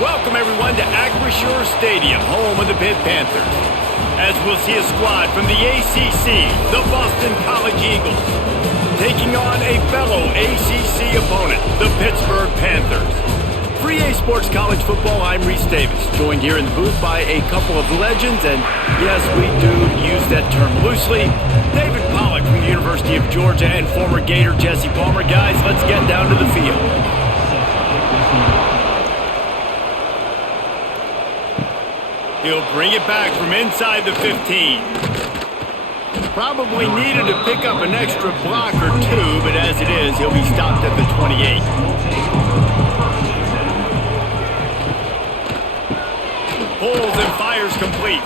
Welcome, everyone, to Acrisure Stadium, home of the Pitt Panthers. As we'll see a squad from the ACC, the Boston College Eagles, taking on a fellow ACC opponent, the Pittsburgh Panthers. For EA Sports College Football, I'm Reese Davis, joined here in the booth by a couple of legends, and yes, we do use that term loosely. David Pollack from the University of Georgia and former Gator Jesse Palmer. Guys, let's get down to the field. He'll bring it back from inside the 15. Probably needed to pick up an extra block or two, but as it is, he'll be stopped at the 28. Pulls and fires complete.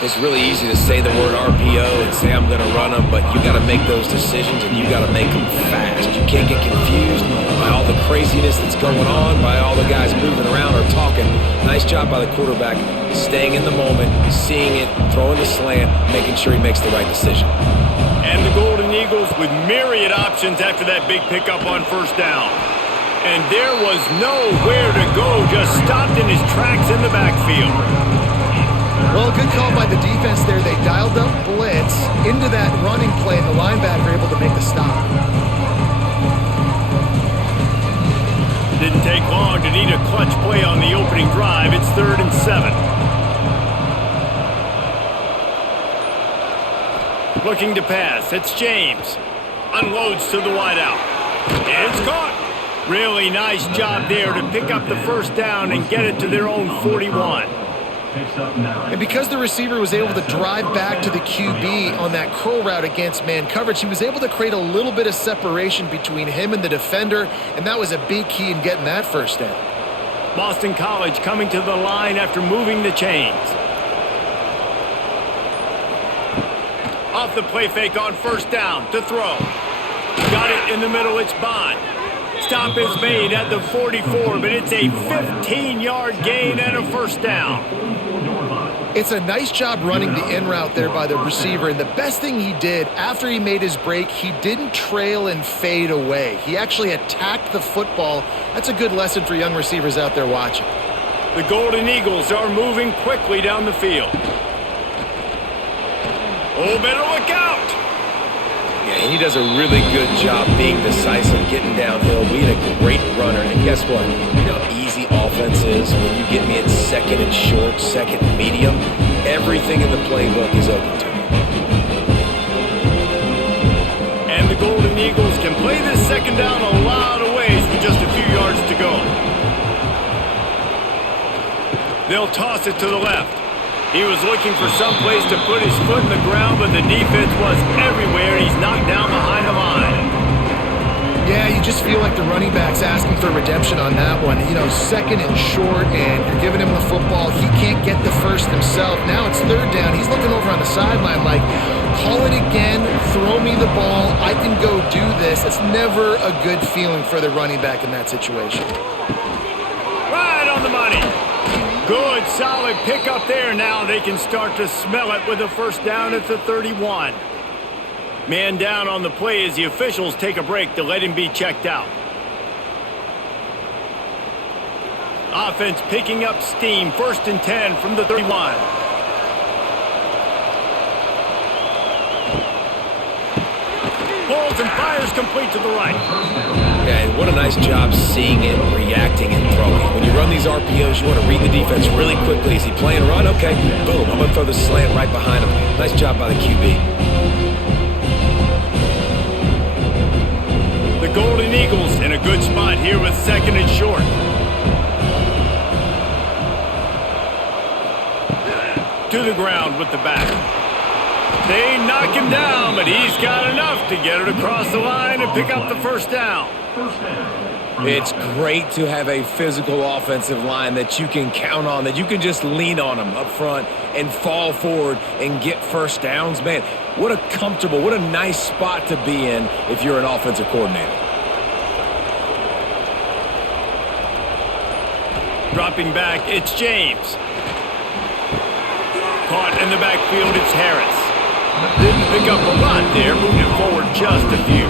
It's really easy to say the word RPO and say I'm going to run them, but you got to make those decisions and you got to make them fast. You can't get confused by all the craziness that's going on, by all the guys moving around or talking. Nice job by the quarterback, staying in the moment, seeing it, throwing the slant, making sure he makes the right decision. And the Golden Eagles with myriad options after that big pickup on first down. And there was nowhere to go, just stopped in his tracks in the backfield. Well, good call by the defense there. They dialed up blitz into that running play, and the linebacker able to make the stop. Didn't take long to need a clutch play on the opening drive. It's 3rd and 7. Looking to pass. It's James. Unloads to the wideout. It's caught. Really nice job there to pick up the first down and get it to their own 41. And because the receiver was able to drive back to the QB on that curl route against man coverage, he was able to create a little bit of separation between him and the defender, and that was a big key in getting that first down. Boston College coming to the line after moving the chains. Off the play fake on first down to throw. Got it in the middle, it's Bond. Stop is made at the 44, but it's a 15-yard gain and a first down. It's a nice job running the in route there by the receiver, and the best thing he did after he made his break, he didn't trail and fade away. He actually attacked the football. That's a good lesson for young receivers out there watching. The Golden Eagles are moving quickly down the field. Oh, better look out! Yeah, he does a really good job being decisive, getting downhill, being a great runner. And guess what? You know how easy offense is when you get me at second and short, second and medium. Everything in the playbook is open to me. And the Golden Eagles can play this second down a lot of ways with just a few yards to go. They'll toss it to the left. He was looking for some place to put his foot in the ground, but the defense was everywhere. He's knocked down behind the line. Yeah, you just feel like the running back's asking for redemption on that one. You know, second and short, and you're giving him the football. He can't get the first himself. Now it's 3rd down. He's looking over on the sideline like, call it again, throw me the ball, I can go do this. It's never a good feeling for the running back in that situation. Right on the money. Good, solid pickup there. Now they can start to smell it with a first down at the 31. Man down on the play as the officials take a break to let him be checked out. Offense picking up steam. 1st and 10 from the 31. Pulls and fires complete to the right. Yeah, and what a nice job seeing it, reacting, and throwing. When you run these RPOs, you want to read the defense really quickly. Is he playing run? Okay, boom, I'm going to throw the slant right behind him. Nice job by the QB. The Golden Eagles in a good spot here with 2nd and short. To the ground with the back. They knock him down, but he's got enough to get it across the line and pick up the first down. It's great to have a physical offensive line that you can count on, that you can just lean on them up front and fall forward and get first downs. Man, what a comfortable, what a nice spot to be in if you're an offensive coordinator. Dropping back, it's James. Caught in the backfield, it's Harris. Didn't pick up a lot there, moved it forward just a few.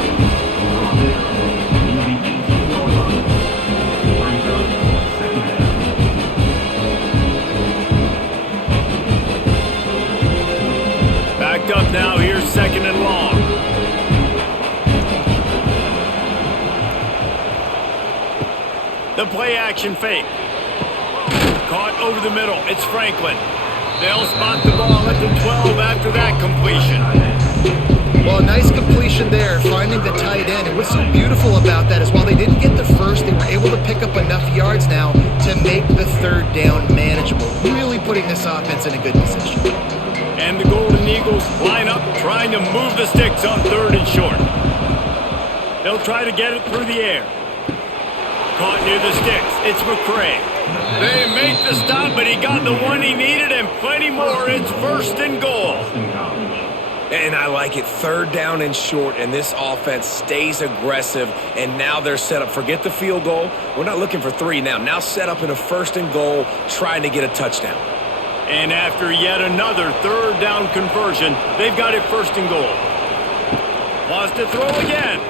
play-action fake. Caught over the middle. It's Franklin. They'll spot the ball at the 12 after that completion. Well, nice completion there, finding the tight end. And what's so beautiful about that is while they didn't get the first, they were able to pick up enough yards now to make the third down manageable, really putting this offense in a good position. And the Golden Eagles line up, trying to move the sticks on 3rd and short. They'll try to get it through the air. Caught near the sticks. It's McCray. They make the stop, but he got the one he needed and plenty more. It's 1st and goal. And I like it. 3rd down and short, and this offense stays aggressive, and now they're set up. Forget the field goal. We're not looking for 3 now. Now set up in a 1st and goal, trying to get a touchdown. And after yet another 3rd down conversion, they've got it 1st and goal. Wants to throw again.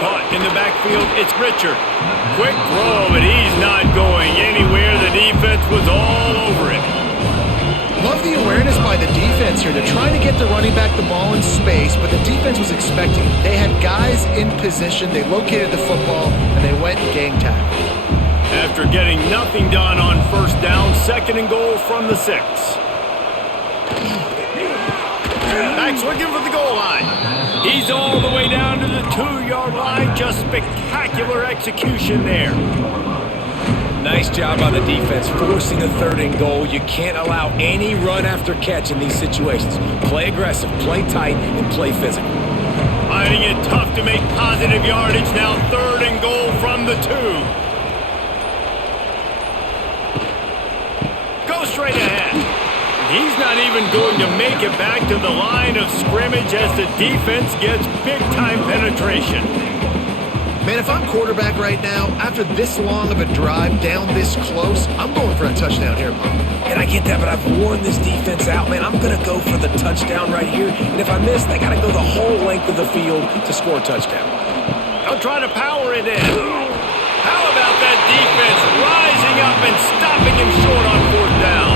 Caught in the backfield, it's Richard. Quick throw, but he's not going anywhere. The defense was all over him. Love the awareness by the defense here. They're trying to get the running back the ball in space, but the defense was expecting it. They had guys in position, they located the football, and they went gang tackle. After getting nothing done on 1st down, 2nd and goal from the 6. Back's looking for the goal line. He's all the way down to the 2-yard line. Just spectacular execution there. Nice job by the defense, forcing a 3rd and goal. You can't allow any run after catch in these situations. Play aggressive, play tight, and play physical. Finding it tough to make positive yardage. Now 3rd and goal from the 2. Go straight ahead. He's not even going to make it back to the line of scrimmage as the defense gets big-time penetration. Man, if I'm quarterback right now, after this long of a drive down this close, I'm going for a touchdown here, Pop. And I get that, but I've worn this defense out, man. I'm going to go for the touchdown right here. And if I miss, they got to go the whole length of the field to score a touchdown. They'll try to power it in. How about that defense rising up and stopping him short on 4th down?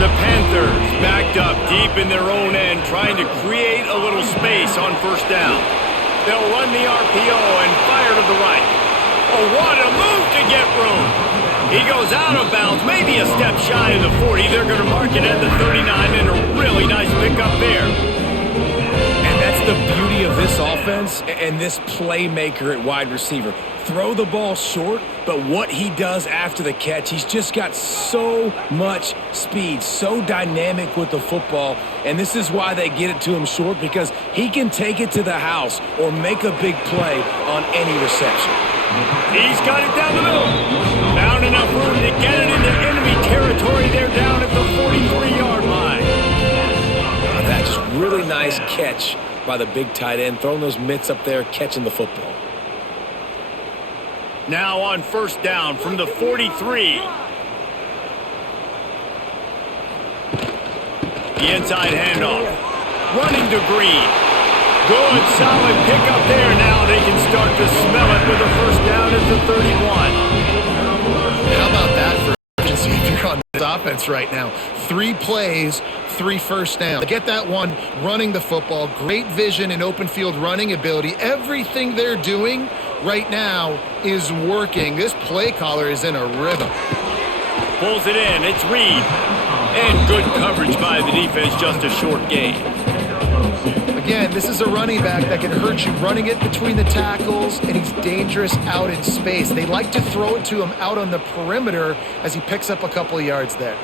The Panthers backed up deep in their own end, trying to create a little space on 1st down. They'll run the RPO and fire to the right. Oh, what a move to get room. He goes out of bounds, maybe a step shy of the 40. They're going to mark it at the 39, and a really nice pickup there. And that's the beauty of this offense and this playmaker at wide receiver. Throw the ball short, but what he does after the catch, he's just got so much speed, so dynamic with the football, and this is why they get it to him short, because he can take it to the house or make a big play on any reception. He's got it down the middle. Found enough room to get it into enemy territory. They're down at the 43-yard line. That's just really nice catch by the big tight end, throwing those mitts up there, catching the football. Now on 1st down from the 43. The inside handoff. Running to Green. Good, solid pickup there. Now they can start to smell it with a 1st down at the 31. How about that for efficiency if you're on this offense right now? 3 plays, 3 1st downs. Get that one running the football. Great vision and open field running ability. Everything they're doing right now is working. This play caller is in a rhythm. Pulls it in. It's Reed. And good coverage by the defense. Just a short gain. Again, this is a running back that can hurt you running it between the tackles, and he's dangerous out in space. They like to throw it to him out on the perimeter as he picks up a couple of yards there.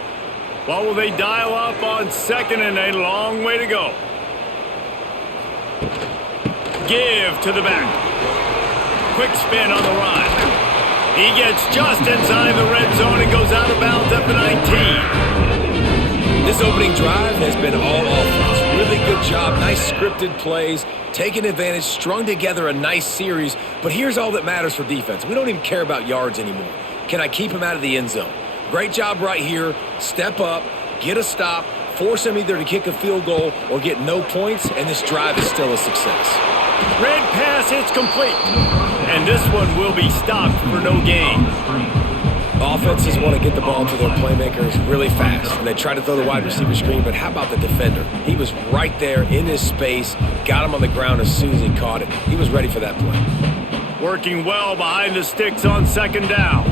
Well, will they dial up on 2nd and a long way to go? Give to the back. Quick spin on the run. He gets just inside the red zone and goes out of bounds at the 19. This opening drive has been all offense. Really good job. Nice scripted plays, taking advantage, strung together a nice series. But here's all that matters for defense. We don't even care about yards anymore. Can I keep him out of the end zone? Great job right here. Step up, get a stop, force him either to kick a field goal or get no points, and this drive is still a success. Red pass, it's complete. And this one will be stopped for no gain. Offenses want to get the ball to their playmakers really fast, and they try to throw the wide receiver screen, but how about the defender? He was right there in his space, got him on the ground as soon as he caught it. He was ready for that play. Working well behind the sticks on second down.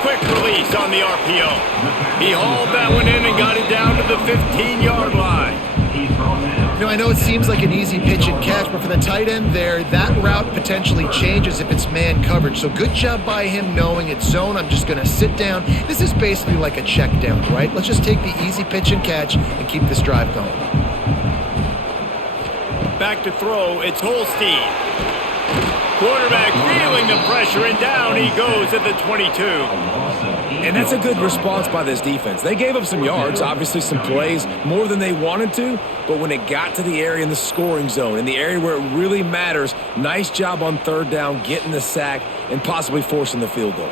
Quick release on the RPO. He hauled that one in and got it down to the 15-yard line. You know, I know it seems like an easy pitch and catch, but for the tight end there, that route potentially changes if it's man coverage. So good job by him knowing it's zone. I'm just going to sit down. This is basically like a check down, right? Let's just take the easy pitch and catch and keep this drive going. Back to throw, it's Holstein. Quarterback feeling the pressure, and down he goes at the 22. And that's a good response by this defense. They gave up some yards, obviously some plays, more than they wanted to, but when it got to the area in the scoring zone, in the area where it really matters, nice job on third down, getting the sack, and possibly forcing the field goal.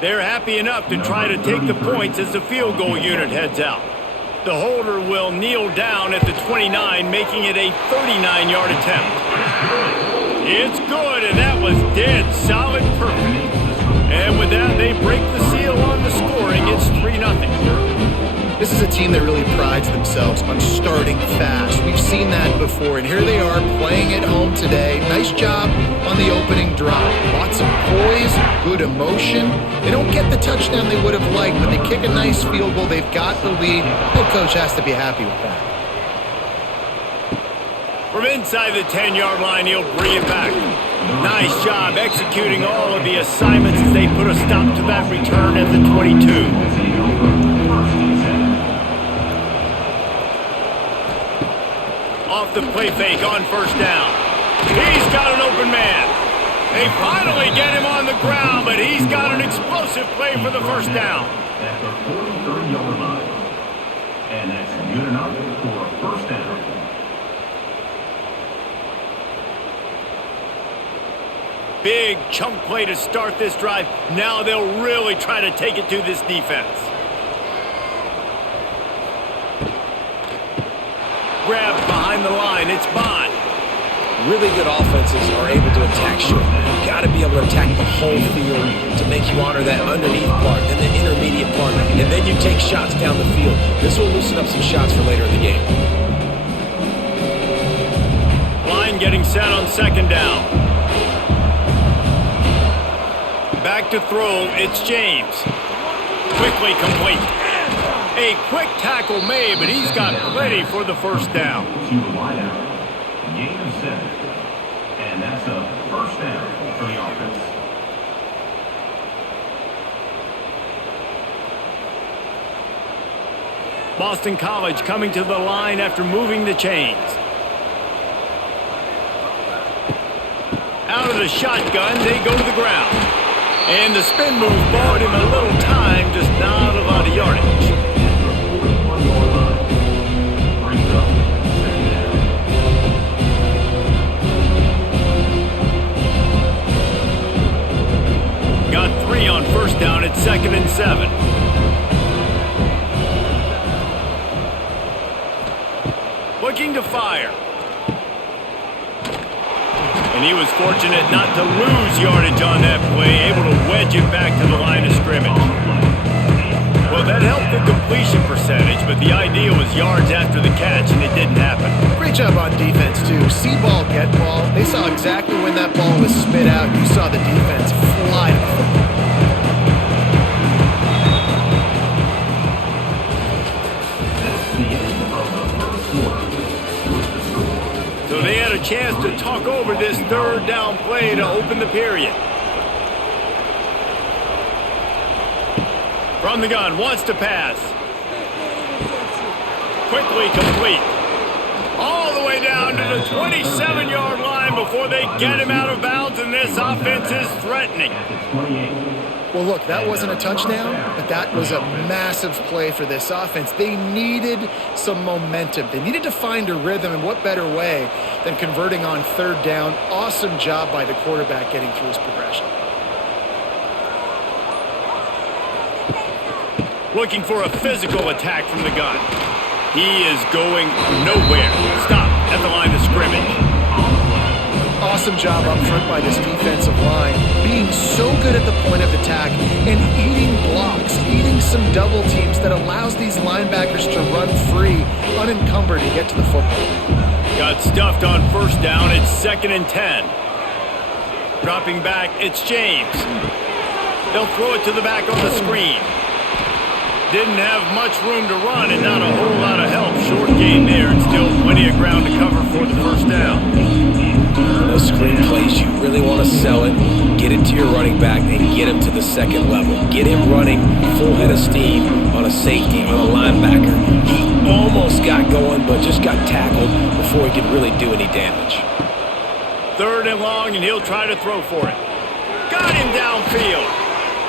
They're happy enough to try to take the points as the field goal unit heads out. The holder will kneel down at the 29, making it a 39-yard attempt. It's good, and that was dead solid perfect. And with that, they break the seal on the scoring. It's 3-0. This is a team that really prides themselves on starting fast. We've seen that before, and here they are playing at home today. Nice job on the opening drive. Lots of poise, good emotion. They don't get the touchdown they would have liked, but they kick a nice field goal. They've got the lead. Head coach has to be happy with that. From inside the 10-yard line, he'll bring it back. Nice job executing all of the assignments as they put a stop to that return at the 22. Off the play fake on first down. He's got an open man. They finally get him on the ground, but he's got an explosive play for the first down. At the 43-yard line. And that's good enough for a first down. Big chunk play to start this drive. Now they'll really try to take it to this defense. Grabbed behind the line. It's Bond. Really good offenses are able to attack short. You've got to be able to attack the whole field to make you honor that underneath part, then the intermediate part, and then you take shots down the field. This will loosen up some shots for later in the game. Line getting set on second down. Back to throw, it's James. Quickly complete. A quick tackle made, but he's got plenty for the first down. To the wideout. Gain of 7. And that's a first down for the offense. Boston College coming to the line after moving the chains. Out of the shotgun, they go to the ground. And the spin move bought him a little time, just not a lot of yardage. Got 3 on first down at 2nd and 7. Looking to fire. And he was fortunate not to lose yardage on that play, able to wedge it back to the line of scrimmage. Well, that helped the completion percentage, but the idea was yards after the catch, and it didn't happen. Great job on defense, too. See ball, get ball. They saw exactly when that ball was spit out. You saw the defense fly to the football. So they had a chance to talk over this third down play to open the period. From the gun, wants to pass. Quickly complete. All the way down to the 27-yard line before they get him out of bounds, and this offense is threatening. Well, look, that wasn't a touchdown, but that was a massive play for this offense. They needed some momentum. They needed to find a rhythm, and what better way than converting on third down. Awesome job by the quarterback getting through his progression. Looking for a physical attack from the gun. He is going nowhere. Stop at the line of scrimmage. Awesome awesome job up front by this defensive line, being so good at the point of attack and eating blocks, eating some double teams that allows these linebackers to run free, unencumbered, and get to the football. Got stuffed on first down. It's 2nd and 10. Dropping back, it's James. They'll throw it to the back on the screen. Didn't have much room to run and not a whole lot of help. Short gain there and still plenty of ground to cover for the first down. Those screen plays, you really want to sell it, get it to your running back, and get him to the second level. Get him running full head of steam on a safety, on a linebacker. He almost got going, but just got tackled before he could really do any damage. 3rd and long, and he'll try to throw for it. Got him downfield.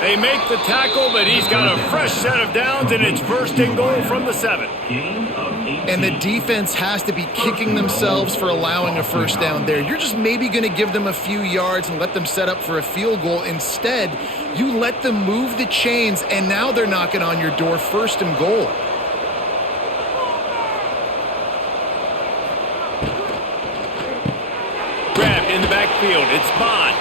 They make the tackle, but he's got a fresh set of downs, and it's 1st and goal from the 7. And the defense has to be kicking themselves for allowing a first down there. You're just maybe going to give them a few yards and let them set up for a field goal. Instead, you let them move the chains, and now they're knocking on your door, 1st and goal. Grabbed in the backfield. It's Bond.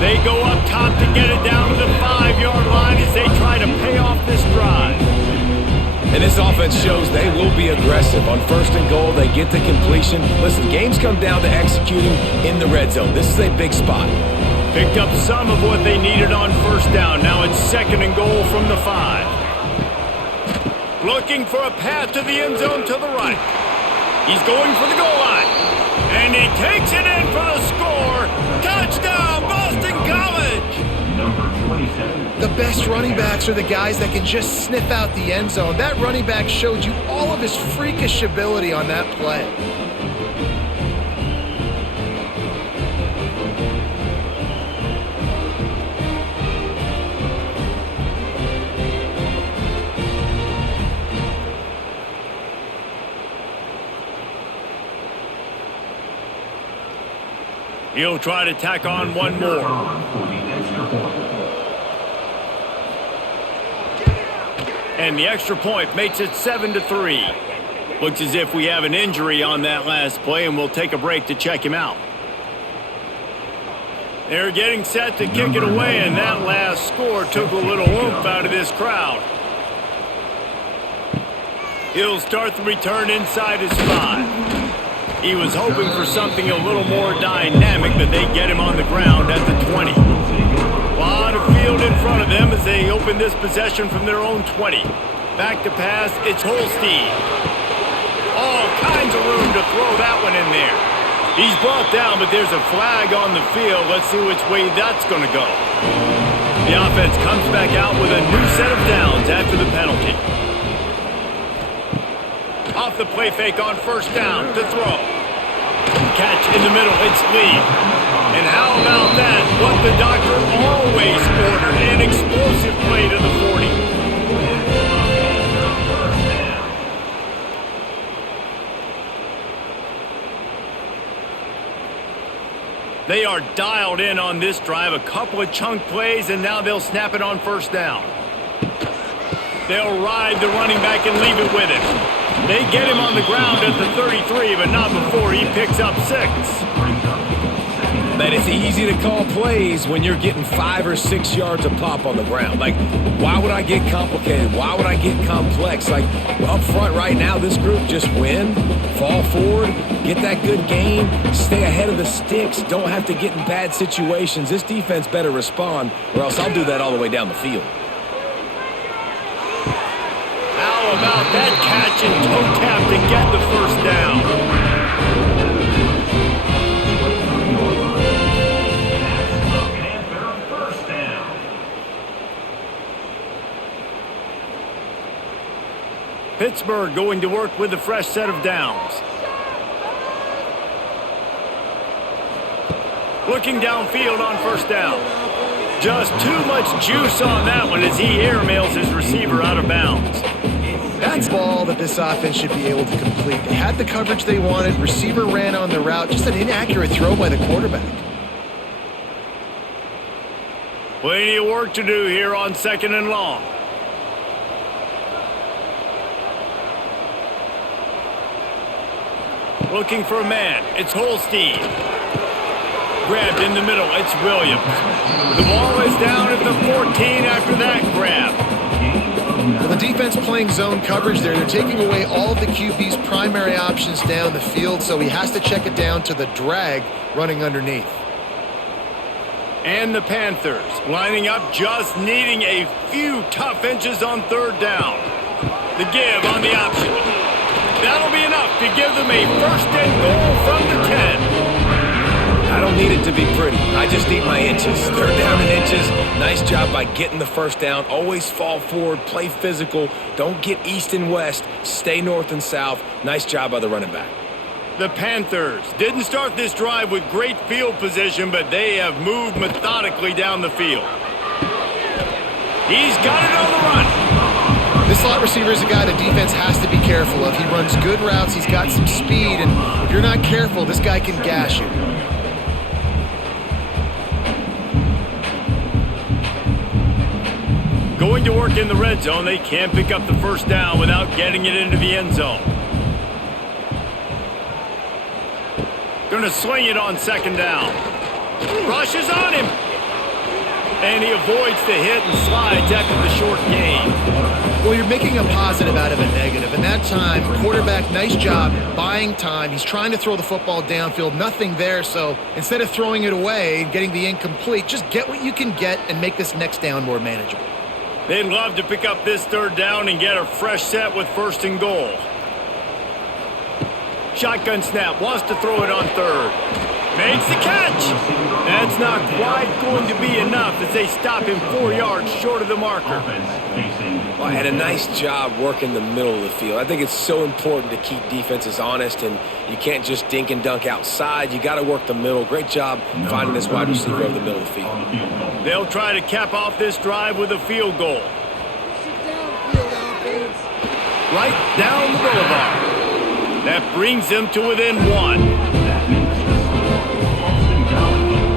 They go up top to get it down to the 5-yard line as they try to pay off this drive. And this offense shows they will be aggressive. On 1st and goal, they get the completion. Listen, games come down to executing in the red zone. This is a big spot. Picked up some of what they needed on first down. Now it's 2nd and goal from the 5. Looking for a path to the end zone to the right. He's going for the goal line. And he takes it in for the score. Touchdown, Boston College! Number 27. The best running backs are the guys that can just sniff out the end zone. That running back showed you all of his freakish ability on that play. He'll try to tack on one more. And the extra point makes it 7-3. Looks as if we have an injury on that last play, and we'll take a break to check him out. They're getting set to kick it away, and that last score took a little oomph out of this crowd. He'll start the return inside his 5. He was hoping for something a little more dynamic, but they get him on the ground at the 20. A lot of field in front of them as they open this possession from their own 20. Back to pass, it's Holstein. All kinds of room to throw that one in there. He's brought down, but there's a flag on the field. Let's see which way that's going to go. The offense comes back out with a new set of downs after the penalty. Off the play fake on first down to throw. Catch in the middle, it's Lee. And how about that? What the doctor always ordered, an explosive play to the 40. They are dialed in on this drive, a couple of chunk plays, and now they'll snap it on first down. They'll ride the running back and leave it with him. They get him on the ground at the 33, but not before he picks up 6. Man, it's easy to call plays when you're getting 5 or 6 yards a pop on the ground. Like, why would I get complicated? Why would I get complex? Like, up front right now, this group just win, fall forward, get that good gain, stay ahead of the sticks, don't have to get in bad situations. This defense better respond, or else I'll do that all the way down the field. How about that catch and toe tap to get the first down? First down. Pittsburgh going to work with a fresh set of downs. Looking downfield on first down. Just too much juice on that one as he airmails his receiver out of bounds. That's the ball that this offense should be able to complete. They had the coverage they wanted. Receiver ran on the route. Just an inaccurate throw by the quarterback. Plenty of work to do here on 2nd and long. Looking for a man. It's Holstein. Grabbed in the middle. It's Williams. The ball is down at the 14 after that grab. Well, the defense playing zone coverage there. They're taking away all of the QB's primary options down the field, so he has to check it down to the drag running underneath. And the Panthers lining up, just needing a few tough inches on third down. The give on the option. That'll be enough to give them a first and goal from the 10. I don't need it to be pretty. I just need my inches. Third down in inches. Nice job by getting the first down. Always fall forward, play physical. Don't get east and west. Stay north and south. Nice job by the running back. The Panthers didn't start this drive with great field position, but they have moved methodically down the field. He's got it on the run. This slot receiver is a guy the defense has to be careful of. He runs good routes. He's got some speed, and if you're not careful, this guy can gash you. Going to work in the red zone, they can't pick up the first down without getting it into the end zone. Going to sling it on second down. Rushes on him. And he avoids the hit and slides after the short gain. Well, you're making a positive out of a negative. And that time, quarterback, nice job buying time. He's trying to throw the football downfield. Nothing there. So instead of throwing it away and getting the incomplete, just get what you can get and make this next down more manageable. They'd love to pick up this third down and get a fresh set with first and goal. Shotgun snap, wants to throw it on third. Makes the catch. That's not quite going to be enough as they stop him 4 yards short of the marker. Well, and a nice job working the middle of the field. I think it's so important to keep defenses honest, and you can't just dink and dunk outside. You got to work the middle. Great job finding this wide receiver over the middle of the field. They'll try to cap off this drive with a field goal. Right down the boulevard. That brings them to within one. That makes the score Boston College 7.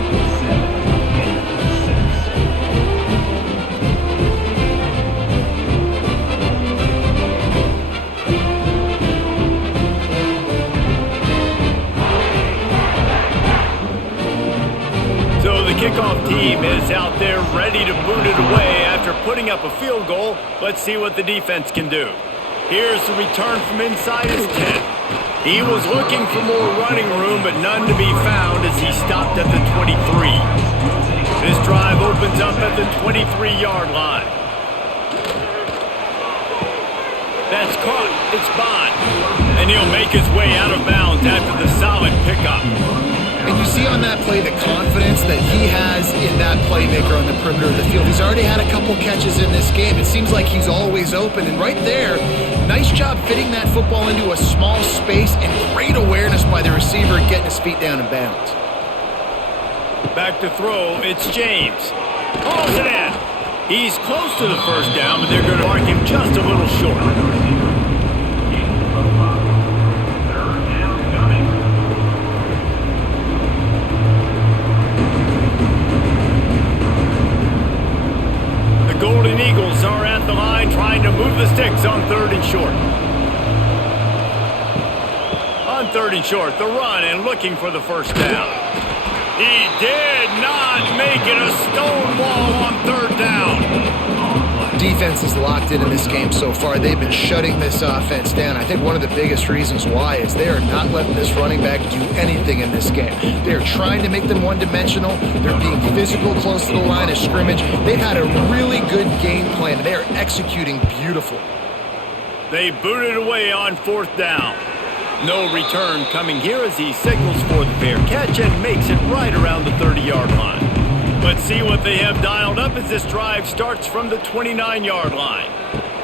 So the kickoff team is out there ready to boot it away after putting up a field goal. Let's see what the defense can do. Here's the return from inside his 10. He was looking for more running room, but none to be found as he stopped at the 23. This drive opens up at the 23-yard line. That's caught. It's Bond. And he'll make his way out of bounds after the solid pickup. And you see on that play the confidence that he has in that playmaker on the perimeter of the field. He's already had a couple catches in this game. It seems like he's always open. And right there, nice job fitting that football into a small space and great awareness by the receiver getting his feet down in bounds. Back to throw, it's James. Pulls it in. He's close to the first down, but they're going to mark him just a little short. Golden Eagles are at the line trying to move the sticks on third and short. On third and short, the run and looking for the first down. He did not make it a stone wall on third down. Defense is locked in this game so far. They've been shutting this offense down. I think one of the biggest reasons why is they are not letting this running back do anything in this game. They're trying to make them one-dimensional. They're being physical close to the line of scrimmage. They've had a really good game plan. They are executing beautiful. They booted away on fourth down. No return coming here as he signals for the fair catch and makes it right around the 30-yard line. Let's see what they have dialed up as this drive starts from the 29-yard line.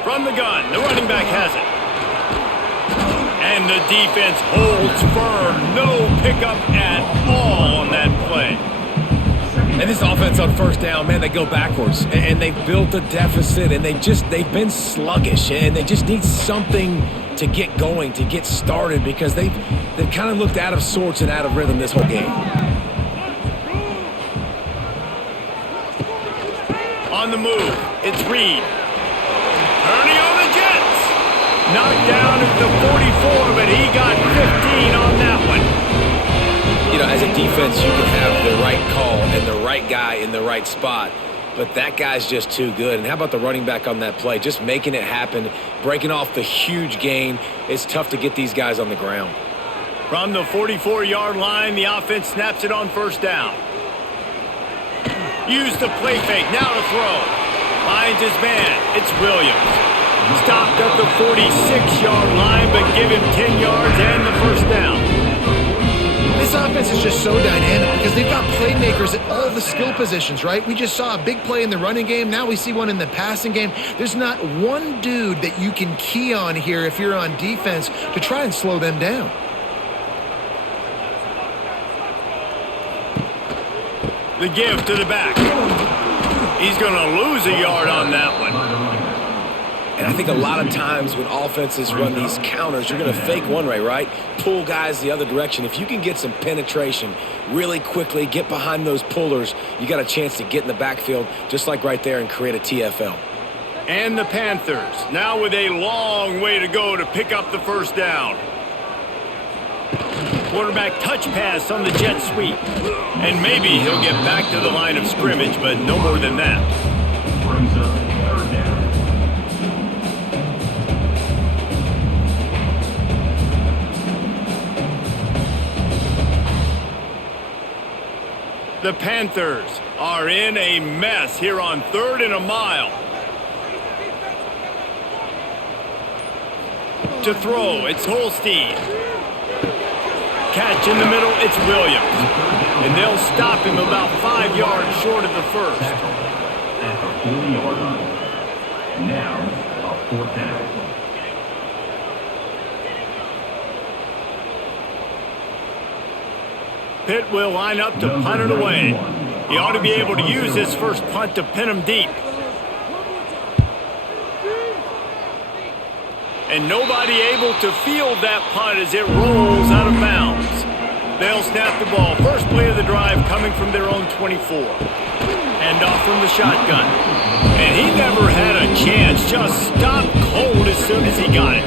From the gun, the running back has it. And the defense holds firm. No pickup at all on that play. And this offense on first down, man, they go backwards. And they've built a deficit, and they've been sluggish. And they just need something to get going, to get started, because they've kind of looked out of sorts and out of rhythm this whole game. On the move, it's Reed. Turning on the Jets. Knocked down at the 44, but he got 15 on that one. You know, as a defense, you can have the in the right spot. But that guy's just too good. And how about the running back on that play? Just making it happen, breaking off the huge gain. It's tough to get these guys on the ground. From the 44-yard line, the offense snaps it on first down. Use the play fake, now to throw. Finds his man, it's Williams. Stopped at the 46-yard line, but give him 10 yards and the first down. This offense is just so dynamic because they've got playmakers at all the skill positions, right? We just saw a big play in the running game. Now we see one in the passing game. There's not one dude that you can key on here if you're on defense to try and slow them down. The give to the back. He's going to lose a yard on that one. And I think a lot of times when offenses run these counters, you're going to fake one way, right? Pull guys the other direction. If you can get some penetration really quickly, get behind those pullers, you got a chance to get in the backfield just like right there and create a TFL. And the Panthers now with a long way to go to pick up the first down. Quarterback touch pass on the jet sweep. And maybe he'll get back to the line of scrimmage, but no more than that. Brings up third down. The Panthers are in a mess here on 3rd and a mile. To throw, it's Holstein. Catch in the middle, it's Williams. And they'll stop him about 5 yards short of the first. At the 40-yard line. Now, a fourth down. Pitt will line up to punt it away. He ought to be able to use his first punt to pin him deep. And nobody able to field that punt as it rolls out of bounds. They'll snap the ball. First play of the drive coming from their own 24. Hand off from the shotgun. And he never had a chance. Just stopped cold as soon as he got it.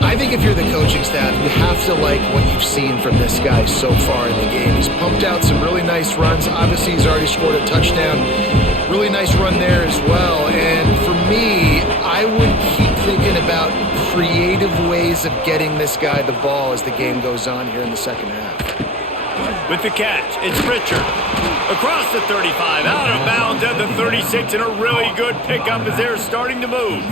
I think if you're the coaching staff, you have to like what you've seen from this guy so far in the game. He's pumped out some really nice runs. Obviously, he's already scored a touchdown. Really nice run there as well. And for me, I would keep thinking about creative ways of getting this guy the ball as the game goes on here in the second half. With the catch, it's Richard. Across the 35, out of bounds at the 36, and a really good pickup as they're starting to move.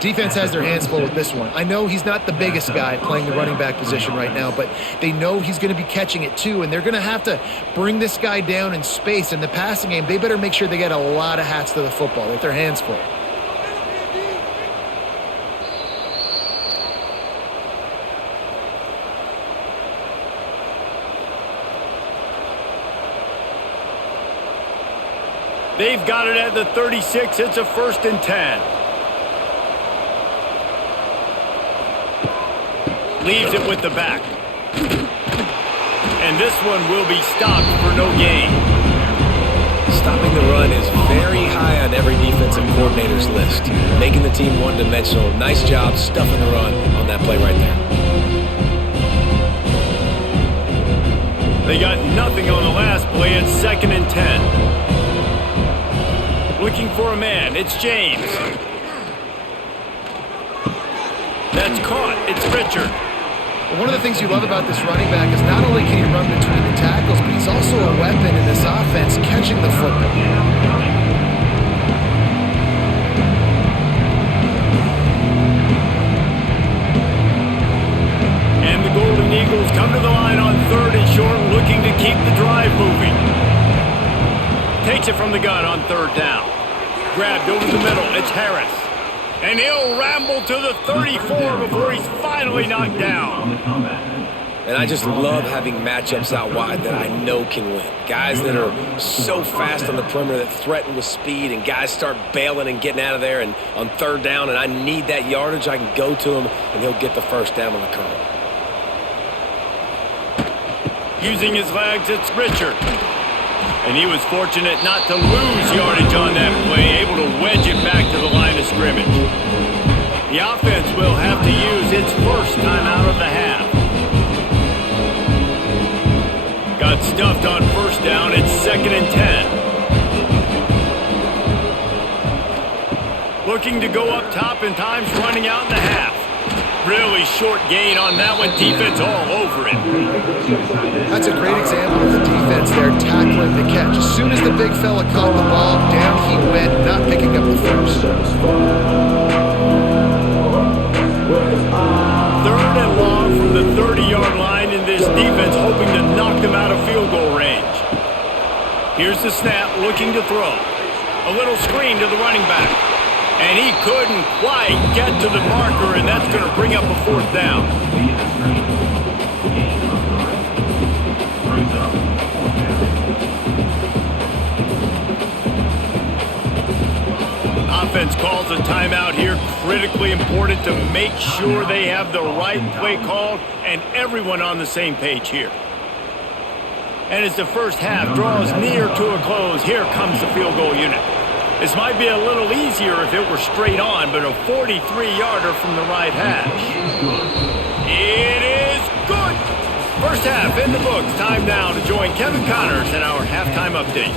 Defense has their hands full with this one. I know he's not the biggest guy playing the running back position right now, but they know he's going to be catching it too, and they're going to have to bring this guy down in space. In the passing game, they better make sure they get a lot of hats to the football. They have their hands full. They've got it at the 36. It's a 1st and 10. Leaves it with the back. And this one will be stopped for no gain. Stopping the run is very high on every defensive coordinator's list. Making the team one-dimensional. Nice job stuffing the run on that play right there. They got nothing on the last play. It's 2nd and 10. Looking for a man. It's James. That's caught. It's Richard. One of the things you love about this running back is not only can he run between the tackles, but he's also a weapon in this offense catching the football. And the Golden Eagles come to the line on 3rd and short, looking to keep the drive moving. Takes it from the gun on 3rd down. Grabbed over the middle. It's Harris. And he'll ramble to the 34 before he's finally knocked down. And I just love having matchups out wide that I know can win. Guys that are so fast on the perimeter that threaten with speed, and guys start bailing and getting out of there, and on 3rd down, and I need that yardage, I can go to him, and he'll get the first down on the curl. Using his legs, it's Richard. And he was fortunate not to lose yardage on that play, able to wedge it back to the line of scrimmage. The offense will have to use its first time out of the half. Got stuffed on 1st down. It's 2nd looking to go up top and time's running out in the half. Really short gain on that one. Defense all over it. That's a great example of the defense there tackling the catch. As soon as the big fella caught the ball, down he went, not picking up the first. Third and long from the 30-yard line, in this defense hoping to knock them out of field goal range. Here's the snap, looking to throw. A little screen to the running back. And he couldn't quite get to the marker, and that's going to bring up a fourth down. Offense calls a timeout here. Critically important to make sure they have the right play called and everyone on the same page here. And as the first half draws near to a close, here comes the field goal unit. This might be a little easier if it were straight on, but a 43-yarder from the right hash. It is good! First half in the books. Time now to join Kevin Connors in our halftime update.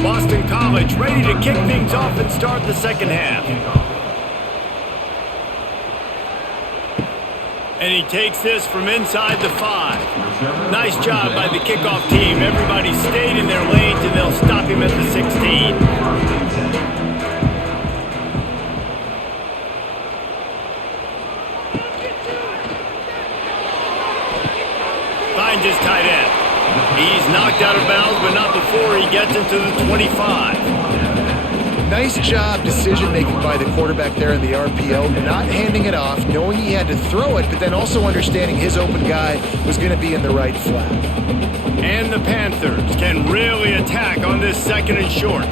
Boston College ready to kick things off and start the second half. And he takes this from inside the 5. Nice job by the kickoff team. Everybody stayed in their lanes, and they'll stop him at the 16. Finds his tight end. He's knocked out of bounds, but not before he gets into the 25. Nice job decision-making by the quarterback there in the RPO, not handing it off, knowing he had to throw it, but then also understanding his open guy was going to be in the right flat. And the Panthers can really attack on this second and short.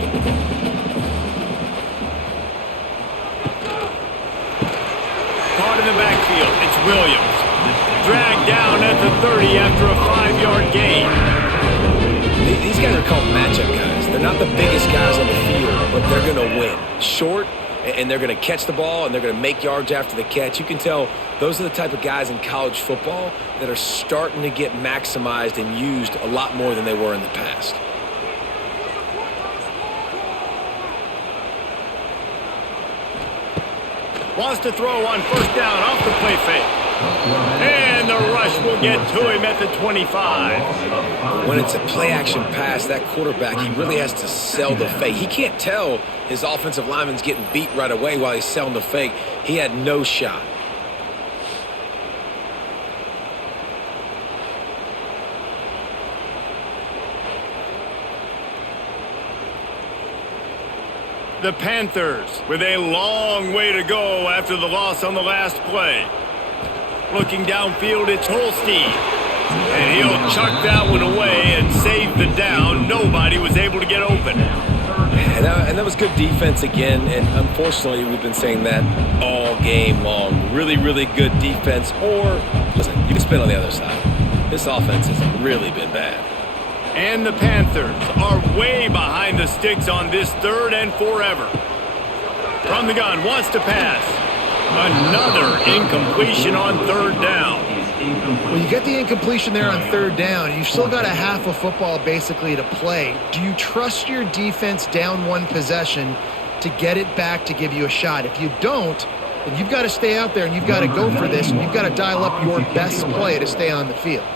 Caught in the backfield, it's Williams. Dragged down at the 30 after a 5-yard gain. These guys are called matchup guys. They're not the biggest guys on the field, but they're going to win. Short, and they're going to catch the ball, and they're going to make yards after the catch. You can tell those are the type of guys in college football that are starting to get maximized and used a lot more than they were in the past. Wants to throw on first down off the play fake. And the rush will get to him at the 25. When it's a play-action pass, that quarterback, he really has to sell the fake. He can't tell his offensive lineman's getting beat right away while he's selling the fake. He had no shot. The Panthers with a long way to go after the loss on the last play. Looking downfield, it's Holstein. And he'll chuck that one away and save the down. Nobody was able to get open. And that was good defense again. And unfortunately, we've been saying that all game long. Really, really good defense. Or, listen, you can spin on the other side. This offense has really been bad. And the Panthers are way behind the sticks on this third and forever. From the gun, wants to pass. Another incompletion on third down. Well, you get the incompletion there on third down. You've still got a half of football basically to play. Do you trust your defense down one possession to get it back to give you a shot? If you don't, then you've got to stay out there and you've got to go for this. And you've got to dial up your best play to stay on the field.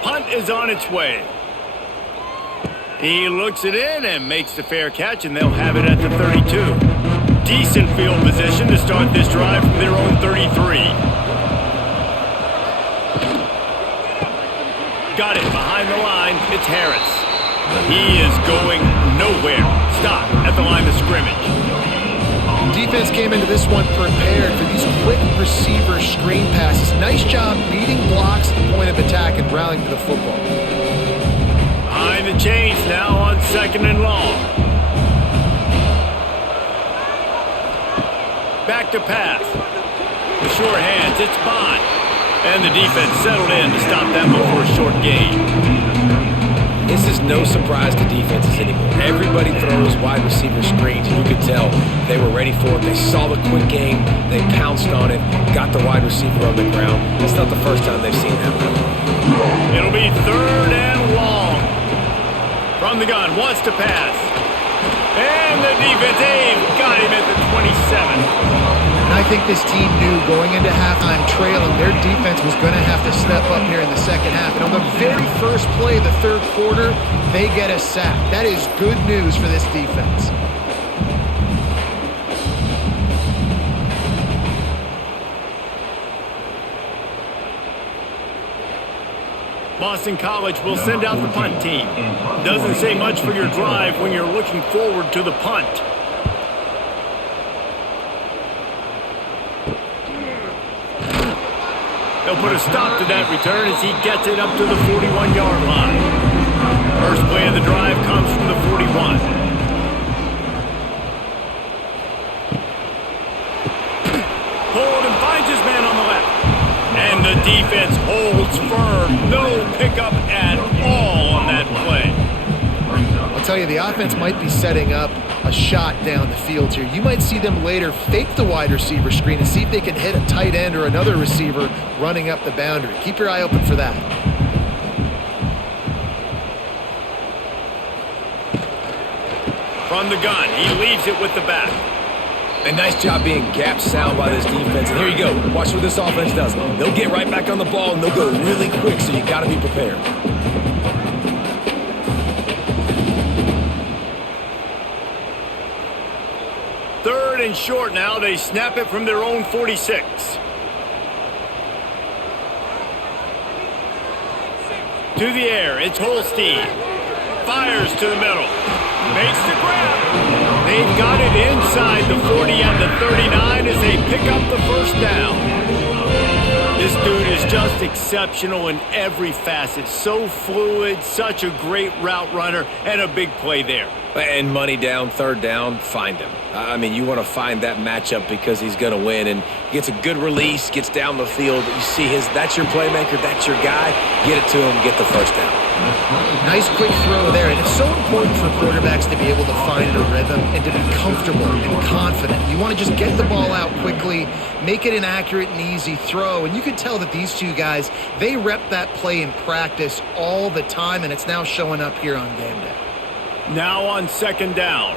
Punt is on its way. He looks it in and makes the fair catch, and they'll have it at the 32. Decent field position to start this drive from their own 33. Got it behind the line. It's Harris. He is going nowhere. Stop at the line of scrimmage. Defense came into this one prepared for these quick receiver screen passes. Nice job beating blocks at the point of attack and rallying to the football. Behind the chains now on second and long. Back to pass. The short hands, it's Bond. And the defense settled in to stop that before a short gain. This is no surprise to defenses anymore. Everybody throws wide receiver screens, and you could tell they were ready for it. They saw the quick game. They pounced on it, got the wide receiver on the ground. It's not the first time they've seen that one. It'll be 3rd and long. From the gun, wants to pass. And the defense, got him at the 27. And I think this team knew going into halftime trailing, their defense was going to have to step up here in the second half. And on the very first play of the third quarter, they get a sack. That is good news for this defense. Boston College will send out the punt team. Doesn't say much for your drive when you're looking forward to the punt. They'll put a stop to that return as he gets it up to the 41-yard line. First play of the drive comes from the 41. Pulled and finds his man on the left. And the defense holds firm. No pickup at all on that play. I'll tell you, the offense might be setting up a shot down the field here. You might see them later fake the wide receiver screen and see if they can hit a tight end or another receiver running up the boundary. Keep your eye open for that. From the gun, he leaves it with the back. A nice job being gap sound by this defense. And here you go. Watch what this offense does. They'll get right back on the ball, and they'll go really quick, so you got to be prepared. Third and short now. They snap it from their own 46. To the air, it's Holstein. Fires to the middle. Makes the grab. They've got it inside the 40 and the 39 as they pick up the first down. This dude is just exceptional in every facet. So fluid, such a great route runner, and a big play there. And money down, third down, find him. I mean, you want to find that matchup because he's going to win. And he gets a good release, gets down the field. You see that's your playmaker, that's your guy. Get it to him, get the first down. Nice quick throw there. And it's so important for quarterbacks to be able to find a rhythm and to be comfortable and confident. You want to just get the ball out quickly, make it an accurate and easy throw. And you can tell that these two guys, they rep that play in practice all the time, and it's now showing up here on game day. Now on second down.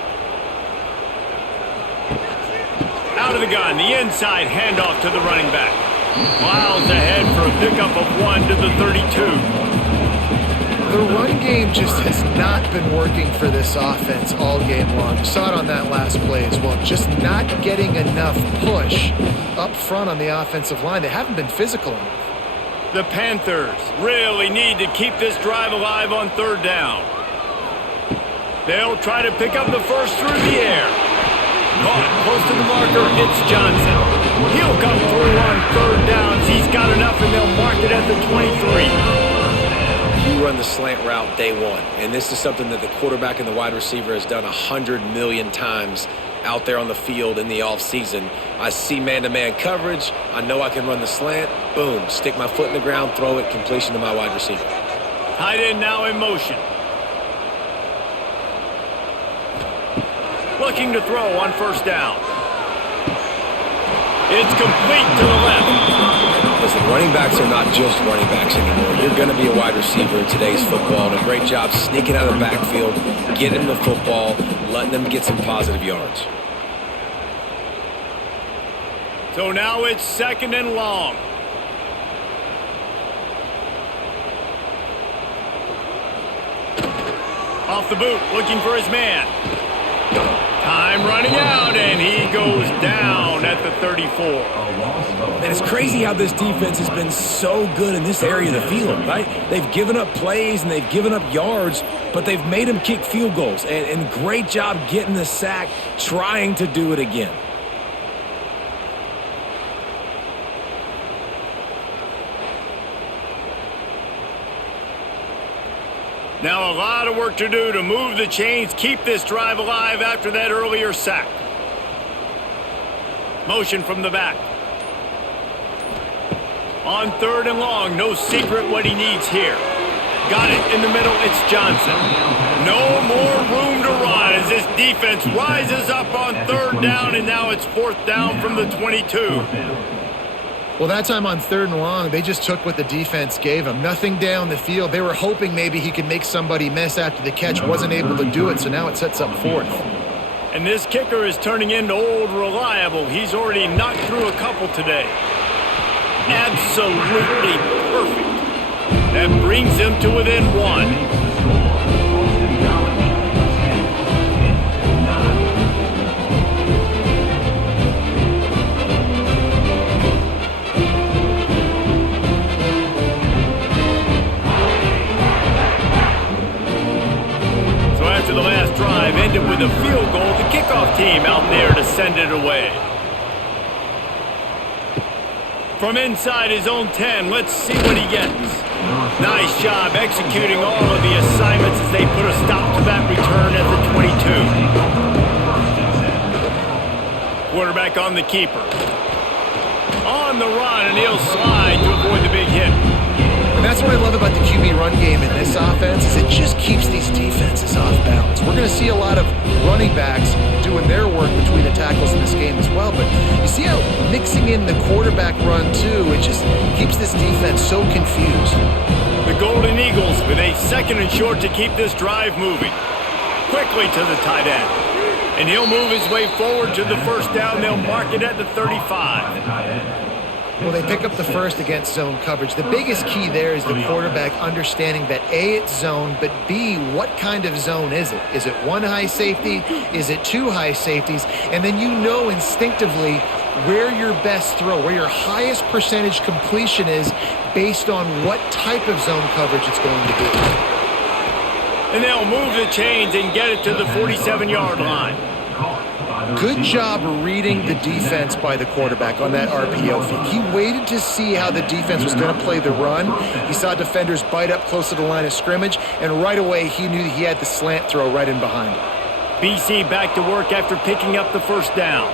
Out of the gun, the inside handoff to the running back. Miles ahead for a pickup of 1 to the 32. The run game just has not been working for this offense all game long. You saw it on that last play as well. Just not getting enough push up front on the offensive line. They haven't been physical enough. The Panthers really need to keep this drive alive on third down. They'll try to pick up the first through the air. Caught close to the marker, it's Johnson. He'll come through on third downs. He's got enough, and they'll mark it at the 23. You run the slant route day one, and this is something that the quarterback and the wide receiver has done 100 million times out there on the field in the offseason. I see man-to-man coverage. I know I can run the slant. Boom, stick my foot in the ground, throw it, completion to my wide receiver. Tight end now in motion. Looking to throw on first down. It's complete to the left. Listen, running backs are not just running backs anymore. You're going to be a wide receiver in today's football, and a great job sneaking out of the backfield, getting the football, letting them get some positive yards. So now it's second and long. Off the boot, looking for his man. Time running out, and he goes down at the 34. And it's crazy how this defense has been so good in this area of the field, right? They've given up plays and they've given up yards, but they've made them kick field goals. And great job getting the sack, trying to do it again. Now a lot of work to do to move the chains, keep this drive alive after that earlier sack. Motion from the back. On third and long, no secret what he needs here. Got it in the middle. It's Johnson. No more room to run as this defense rises up on third down, and now it's fourth down from the 22. Well, that time on third and long, they just took what the defense gave him. Nothing down the field. They were hoping maybe he could make somebody miss after the catch. Wasn't able to do it, so now it sets up fourth. And this kicker is turning into old reliable. He's already knocked through a couple today. Absolutely perfect. That brings him to within one. The last drive ended with a field goal. The kickoff team out there to send it away. From inside his own 10, let's see what he gets. Nice job executing all of the assignments as they put a stop to that return at the 22. Quarterback on the keeper. On the run, and he'll slide to avoid the big hit. And that's what I love about the QB run game in this offense is it just keeps these defenses off balance. We're going to see a lot of running backs doing their work between the tackles in this game as well. But you see how mixing in the quarterback run too, it just keeps this defense so confused. The Golden Eagles with a second and short to keep this drive moving. Quickly to the tight end. And he'll move his way forward to the first down. They'll mark it at the 35. Well, they pick up the first against zone coverage. The biggest key there is the quarterback understanding that A, it's zone, but B, what kind of zone is it? Is it one high safety? Is it two high safeties? And then you know instinctively where your best throw, where your highest percentage completion is based on what type of zone coverage it's going to be. And they'll move the chains and get it to the 47-yard line. Good job reading the defense by the quarterback on that RPO feed. He waited to see how the defense was going to play the run. He saw defenders bite up close to the line of scrimmage, and right away he knew he had the slant throw right in behind him. BC back to work after picking up the first down.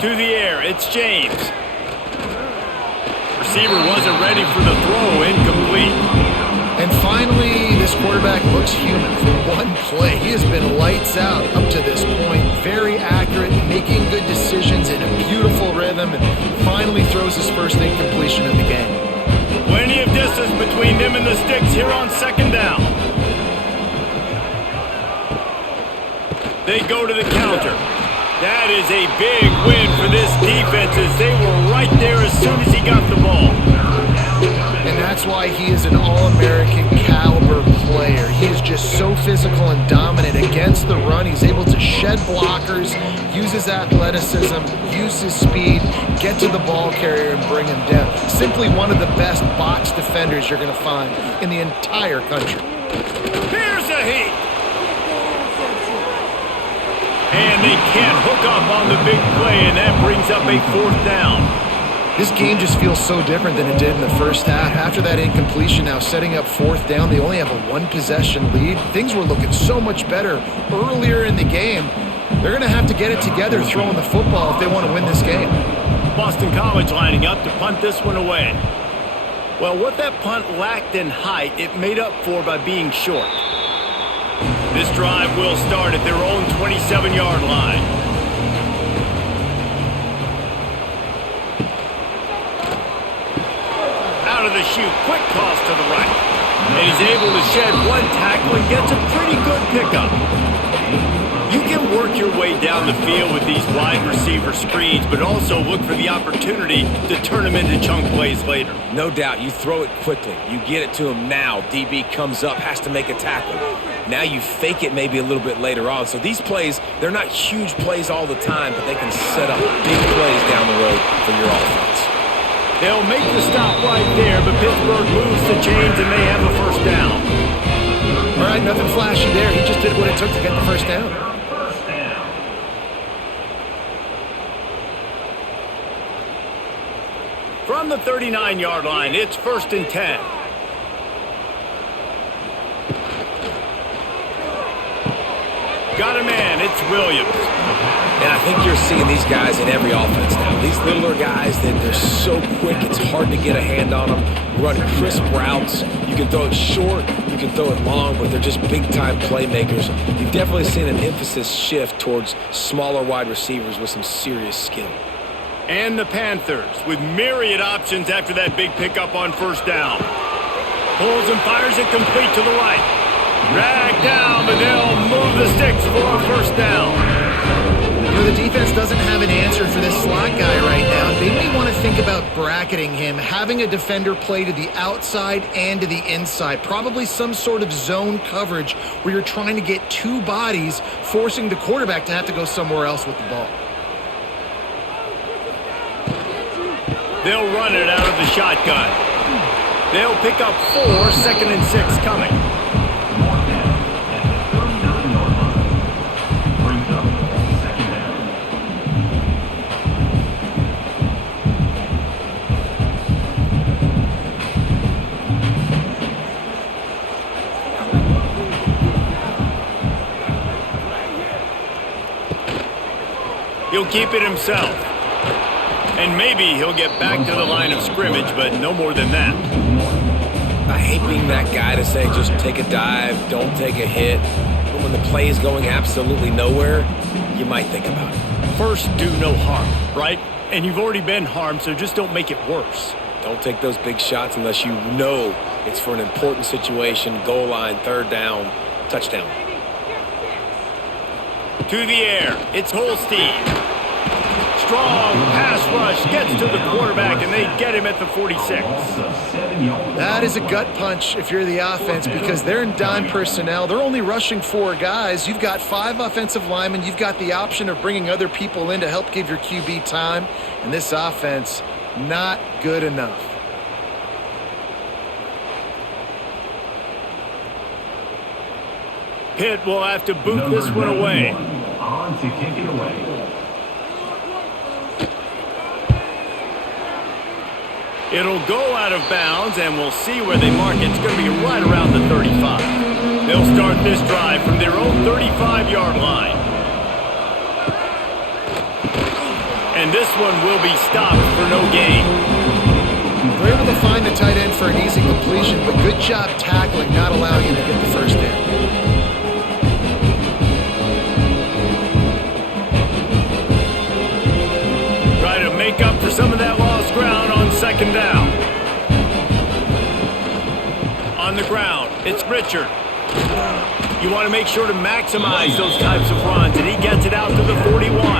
To the air, it's James. Receiver wasn't ready for the throw, incomplete. And finally, this quarterback looks human for one play. He has been lights out up to this point. Very accurate, making good decisions in a beautiful rhythm, and finally throws his first incompletion of the game. Plenty of distance between him and the sticks here on second down. They go to the counter. That is a big win for this defense as they were right there as soon as he got the ball. And that's why he is an All-American caliber player. He is just so physical and dominant against the run. He's able to shed blockers, use his athleticism, use his speed, get to the ball carrier and bring him down. Simply one of the best box defenders you're going to find in the entire country. Here's a heat. And they can't hook up on the big play, and that brings up a fourth down. This game just feels so different than it did in the first half. After that incompletion, now setting up fourth down, they only have a one-possession lead. Things were looking so much better earlier in the game. They're going to have to get it together throwing the football if they want to win this game. Boston College lining up to punt this one away. Well, what that punt lacked in height, it made up for by being short. This drive will start at their own 27-yard line. Out of the chute, quick toss to the right. And he's able to shed one tackle and gets a pretty good pickup. You can work your way down the field with these wide receiver screens, but also look for the opportunity to turn them into chunk plays later. No doubt, you throw it quickly. You get it to him now. DB comes up, has to make a tackle. Now you fake it maybe a little bit later on. So these plays, they're not huge plays all the time, but they can set up big plays down the road for your offense. They'll make the stop right there, but Pittsburgh moves the chains and they have a first down. All right, nothing flashy there. He just did what it took to get the first down. From the 39-yard line, it's 1st and 10. Got a man. It's Williams. And I think you're seeing these guys in every offense now. These littler guys, they're so quick, it's hard to get a hand on them. Run crisp routes. You can throw it short, you can throw it long, but they're just big-time playmakers. You've definitely seen an emphasis shift towards smaller wide receivers with some serious skill. And the Panthers with myriad options after that big pickup on first down. Pulls and fires it complete to the right. Dragged down, but they'll move the sticks for a first down. You know, the defense doesn't have an answer for this slot guy right now. They may want to think about bracketing him, having a defender play to the outside and to the inside. Probably some sort of zone coverage where you're trying to get two bodies, forcing the quarterback to have to go somewhere else with the ball. They'll run it out of the shotgun. They'll pick up 4, 2nd and 6 coming. He'll keep it himself. And maybe he'll get back to the line of scrimmage, but no more than that. I hate being that guy to say just take a dive, don't take a hit. But when the play is going absolutely nowhere, you might think about it. First, do no harm, right? And you've already been harmed, so just don't make it worse. Don't take those big shots unless you know it's for an important situation, goal line, 3rd down, touchdown. To the air, it's Holstein. Strong pass rush gets to the quarterback, and they get him at the 46. That is a gut punch if you're the offense because they're in dime personnel. They're only rushing 4 guys. You've got 5 offensive linemen. You've got the option of bringing other people in to help give your QB time. And this offense, not good enough. Pitt will have to boot this one away. On to kick it away. It'll go out of bounds, and we'll see where they mark it. It's going to be right around the 35. They'll start this drive from their own 35-yard line. And this one will be stopped for no gain. They're able to find the tight end for an easy completion, but good job tackling, not allowing him to get the first down. Make up for some of that lost ground on 2nd down. On the ground, it's Richard. You want to make sure to maximize those types of runs, and he gets it out to the 41. All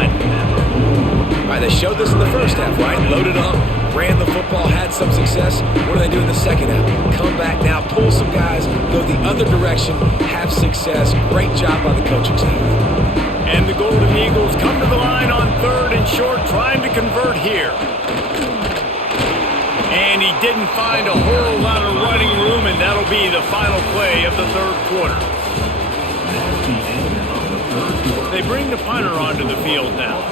right, they showed this in the first half, right? Loaded up, ran the football, had some success. What do they do in the second half? Come back now, pull some guys, go the other direction, have success. Great job by the coaching staff. And the Golden Eagles come to the line on 3rd and short, trying to convert here. And he didn't find a whole lot of running room, and that'll be the final play of the 3rd quarter. They bring the punter onto the field now.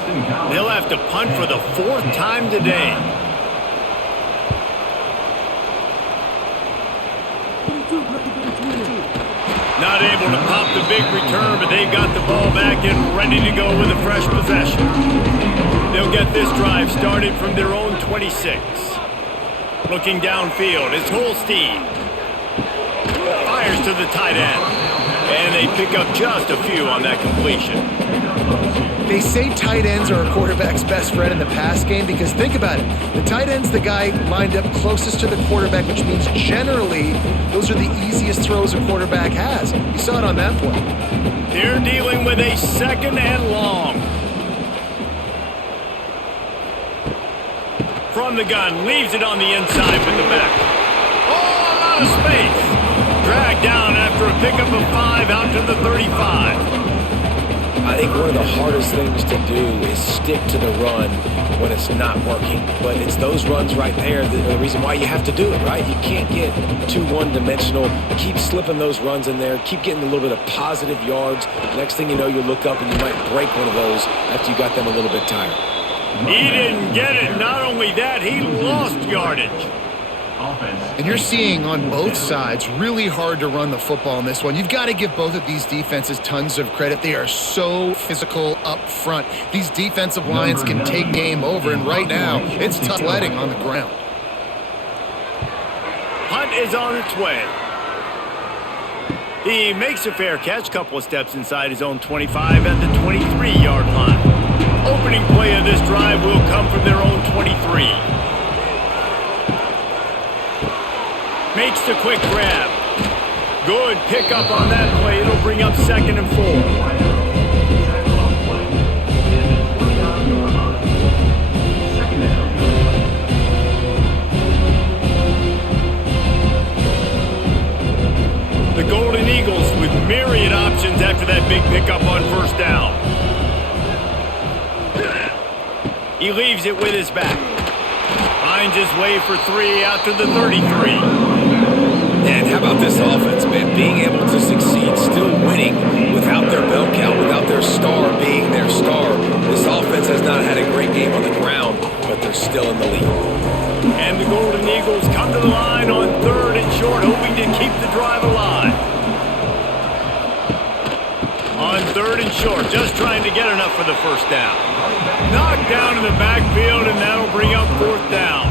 They'll have to punt for the 4th time today. Not able to pop the big return, but they've got the ball back and ready to go with a fresh possession. They'll get this drive started from their own 26. Looking downfield, it's Holstein. Fires to the tight end. And they pick up just a few on that completion. They say tight ends are a quarterback's best friend in the pass game because think about it. The tight end's the guy lined up closest to the quarterback, which means generally those are the easiest throws a quarterback has. You saw it on that play. They're dealing with a 2nd and long. From the gun, leaves it on the inside with the back. Oh, a lot of space. Dragged down after a pickup of 5 out to the 35. I think one of the hardest things to do is stick to the run when it's not working. But it's those runs right there that are the reason why you have to do it, right? You can't get too one-dimensional. Keep slipping those runs in there. Keep getting a little bit of positive yards. Next thing you know, you look up and you might break one of those after you got them a little bit tired. He didn't get it. Not only that, he lost yardage. Offense. And you're seeing on both sides really hard to run the football in this one. You've got to give both of these defenses tons of credit. They are so physical up front. These defensive lines can take game over, and right now it's tough sledding on the ground. Hunt is on its way. He makes a fair catch, couple of steps inside his own 25 at the 23-yard line. Opening play of this drive will come from their own 23. Makes the quick grab. Good pickup on that play. It'll bring up 2nd and 4. The Golden Eagles with myriad options after that big pickup on 1st down. He leaves it with his back. Finds his way for 3 out to the 33. And how about this offense, man? Being able to succeed, still winning without their bell count, without their star being their star. This offense has not had a great game on the ground, but they're still in the lead. And the Golden Eagles come to the line on 3rd and short, hoping to keep the drive alive. On 3rd and short, just trying to get enough for the 1st down. Knocked down in the backfield, and that'll bring up 4th down.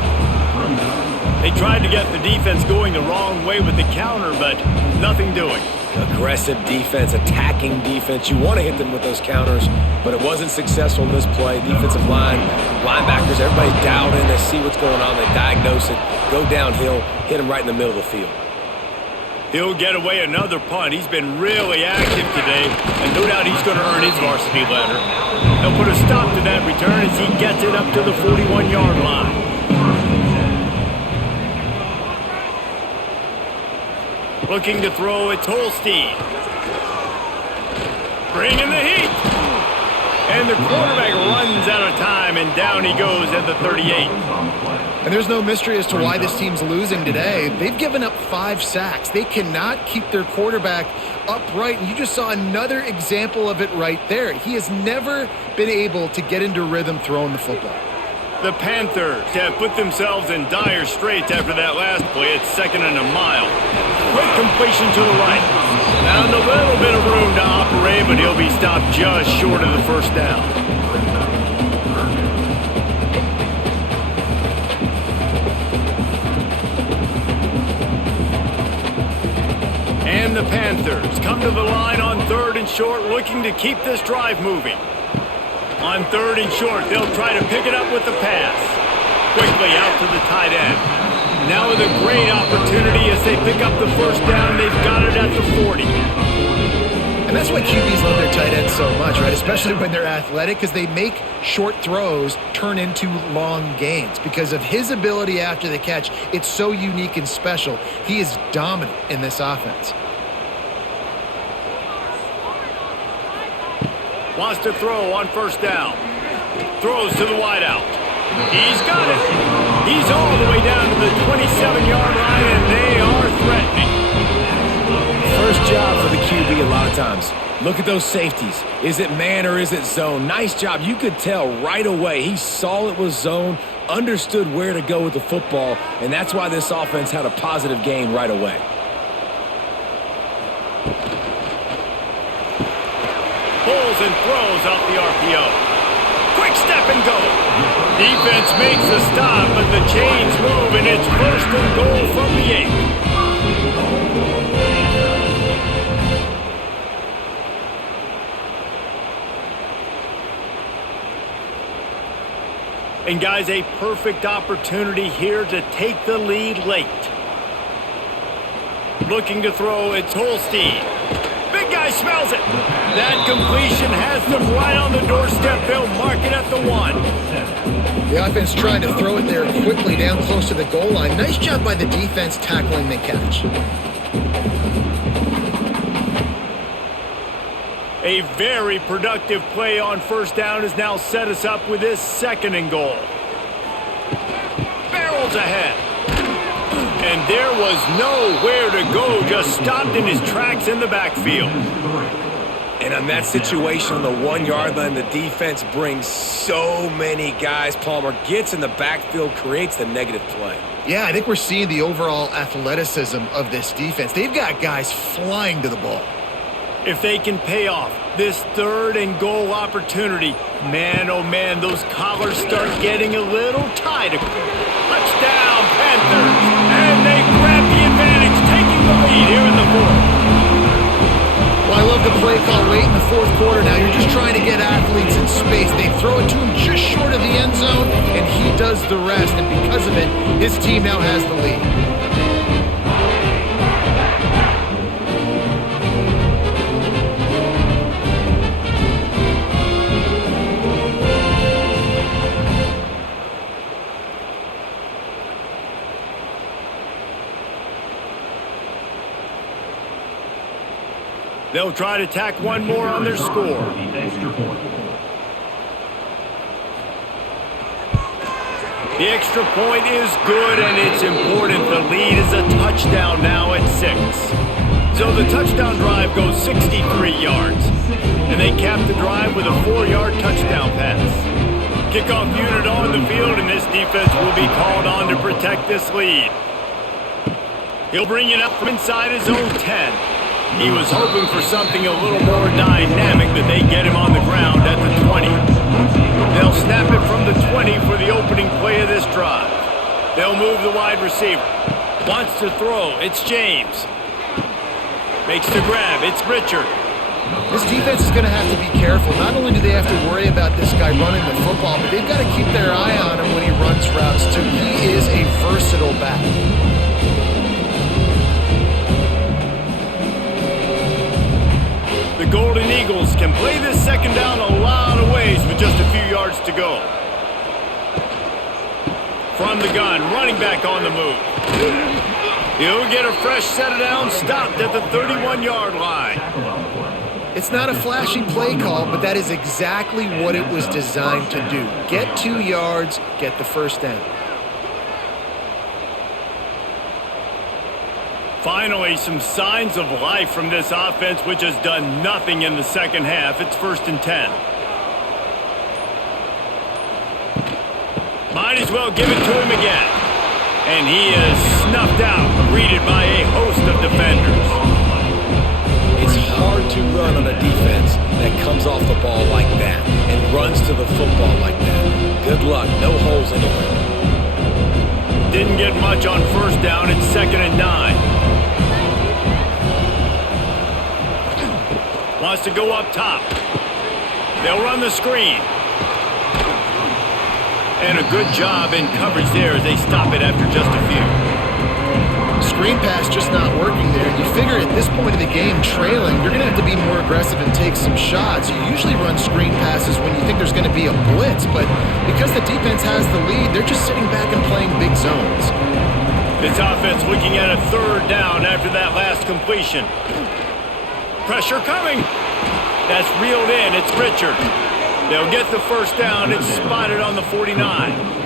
They tried to get the defense going the wrong way with the counter, but nothing doing. Aggressive defense, attacking defense. You want to hit them with those counters, but it wasn't successful in this play. Defensive line, linebackers, everybody's dialed in. They see what's going on. They diagnose it, go downhill, hit them right in the middle of the field. He'll get away another punt. He's been really active today, and no doubt he's going to earn his varsity letter. They'll put a stop to that return as he gets it up to the 41-yard line. Looking to throw, it's Holstein. Bringing the heat. And the quarterback runs out of time, and down he goes at the 38. And there's no mystery as to why this team's losing today. They've given up 5 sacks. They cannot keep their quarterback upright, and you just saw another example of it right there. He has never been able to get into rhythm throwing the football. The Panthers have put themselves in dire straits after that last play. It's 2nd and a mile. Quick completion to the right. Found a little bit of room to operate, but he'll be stopped just short of the 1st down. And the Panthers come to the line on 3rd and short, looking to keep this drive moving. On 3rd and short, they'll try to pick it up with the pass. Quickly out to the tight end. Now with a great opportunity as they pick up the 1st down. They've got it at the 40. And that's why QBs love their tight ends so much, right? Especially when they're athletic, because they make short throws turn into long gains. Because of his ability after the catch, it's so unique and special. He is dominant in this offense. Wants to throw on 1st down. Throws to the wideout. He's got it. He's all the way down to the 27-yard line, and they are threatening. First job for the QB a lot of times. Look at those safeties. Is it man or is it zone? Nice job. You could tell right away. He saw it was zone, understood where to go with the football, and that's why this offense had a positive gain right away. Pulls and throws off the RPO. Quick step and go. Defense makes the stop, but the chains move, and it's 1st and goal from the 8. And guys, a perfect opportunity here to take the lead late. Looking to throw, it's Holstein. Big guy smells it. That completion has them right on the doorstep. They'll mark it at the 1. The offense trying to throw it there quickly down close to the goal line. Nice job by the defense tackling the catch. A very productive play on 1st down has now set us up with this 2nd and goal. Barrels ahead. And there was nowhere to go, just stopped in his tracks in the backfield. And on that situation on the 1-yard line, the defense brings so many guys. Palmer gets in the backfield, creates the negative play. Yeah, I think we're seeing the overall athleticism of this defense. They've got guys flying to the ball. If they can pay off this 3rd and goal opportunity, man, oh man, those collars start getting a little tight. Touchdown, Panthers! And they grab the advantage, taking the lead here in the 4th. Well, I love the play call late in the 4th quarter. Now you're just trying to get athletes in space. They throw it to him just short of the end zone, and he does the rest. And because of it, his team now has the lead. They'll try to tack one more on their score. The extra point. The extra point is good, and it's important. The lead is a touchdown now at 6. So the touchdown drive goes 63 yards, and they cap the drive with a 4-yard touchdown pass. Kickoff unit on the field, and this defense will be called on to protect this lead. He'll bring it up from inside his own 10. He was hoping for something a little more dynamic, but they get him on the ground at the 20. They'll snap it from the 20 for the opening play of this drive. They'll move the wide receiver. Wants to throw. It's James. Makes the grab. It's Richard. This defense is going to have to be careful. Not only do they have to worry about this guy running the football, but they've got to keep their eye on him when he runs routes, too. He is a versatile back. The Golden Eagles can play this second down a lot of ways with just a few yards to go. From the gun, running back on the move. He'll get a fresh set of downs, stopped at the 31-yard line. It's not a flashy play call, but that is exactly what it was designed to do. Get 2 yards, get the first down. Finally, some signs of life from this offense, which has done nothing in the second half. It's 1st and 10. Might as well give it to him again. And he is snuffed out, greeted by a host of defenders. It's hard to run on a defense that comes off the ball like that and runs to the football like that. Good luck. No holes anywhere. Didn't get much on 1st down. It's 2nd and 9. Wants to go up top. They'll run the screen. And a good job in coverage there as they stop it after just a few. Screen pass just not working there. You figure at this point of the game, trailing, you're going to have to be more aggressive and take some shots. You usually run screen passes when you think there's going to be a blitz, but because the defense has the lead, they're just sitting back and playing big zones. This offense looking at a 3rd down after that last completion. Pressure coming. That's reeled in. It's Richard. They'll get the first down. It's spotted on the 49.